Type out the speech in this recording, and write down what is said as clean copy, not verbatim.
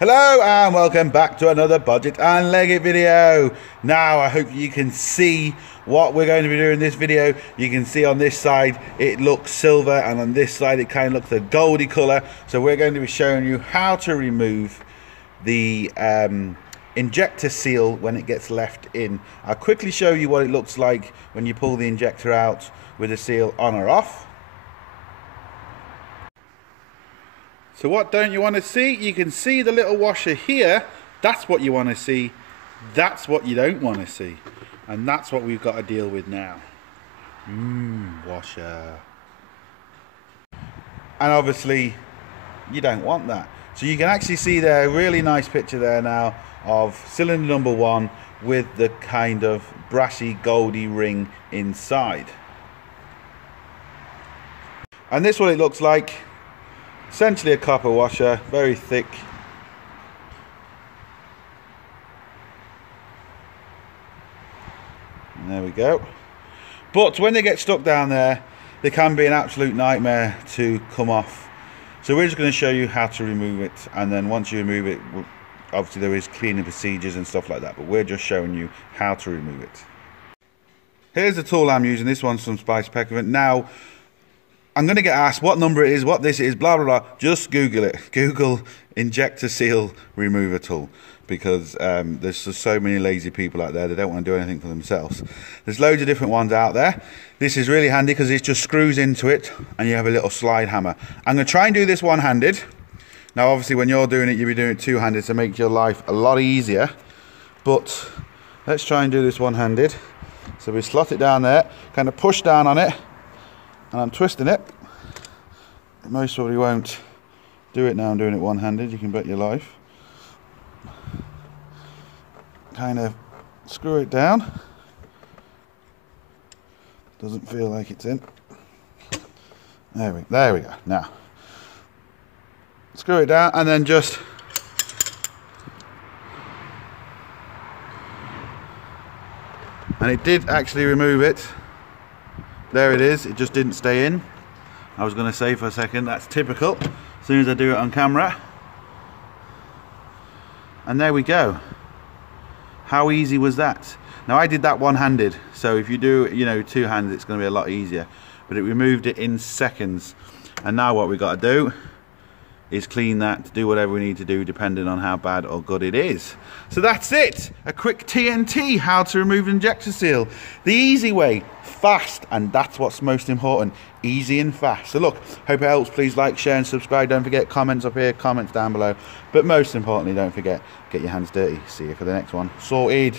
Hello and welcome back to another Bodgit and Leggit video. Now I hope you can see what we're going to be doing in this video. You can see on this side it looks silver and on this side it kind of looks a goldy colour. So we're going to be showing you how to remove the injector seal when it gets left in. I'll quickly show you what it looks like when you pull the injector out with the seal on or off. So what don't you want to see? You can see the little washer here. That's what you want to see. That's what you don't want to see. And that's what we've got to deal with now. Washer. And obviously, you don't want that. So you can actually see there a really nice picture there now of cylinder number 1 with the kind of brassy goldy ring inside. And this is what it looks like. Essentially a copper washer, very thick. And there we go. But when they get stuck down there, they can be an absolute nightmare to come off. So we're just going to show you how to remove it, and then once you remove it, obviously there is cleaning procedures and stuff like that, but we're just showing you how to remove it. Here's the tool I'm using. This one's from Spice Peckerment. Now, I'm going to get asked what number it is, what this is, blah, blah, blah. Just Google it. Google injector seal remover tool, because there's just so many lazy people out there that don't want to do anything for themselves. There's loads of different ones out there. This is really handy because it just screws into it and you have a little slide hammer. I'm going to try and do this one-handed. Now, obviously, when you're doing it, you'll be doing it two-handed to make your life a lot easier. But let's try and do this one-handed. So we slot it down there, kind of push down on it. And I'm twisting it. Most probably won't do it now. I'm doing it one-handed, you can bet your life. Kind of screw it down. Doesn't feel like it's in. There we go. Now, screw it down and then just and it did actually remove it. There it is, it just didn't stay in. I was going to say for a second, that's typical, as soon as I do it on camera. And there we go. How easy was that? Now I did that one-handed, so if you do, two-handed, it's going to be a lot easier. But it removed it in seconds. And now what we've got to do is clean that, do whatever we need to do depending on how bad or good it is. So that's it, a quick TNT, how to remove an injector seal. The easy way, fast, and that's what's most important, easy and fast. So look, hope it helps. Please like, share and subscribe. Don't forget comments up here, comments down below. But most importantly, don't forget, get your hands dirty. See you for the next one. Sorted.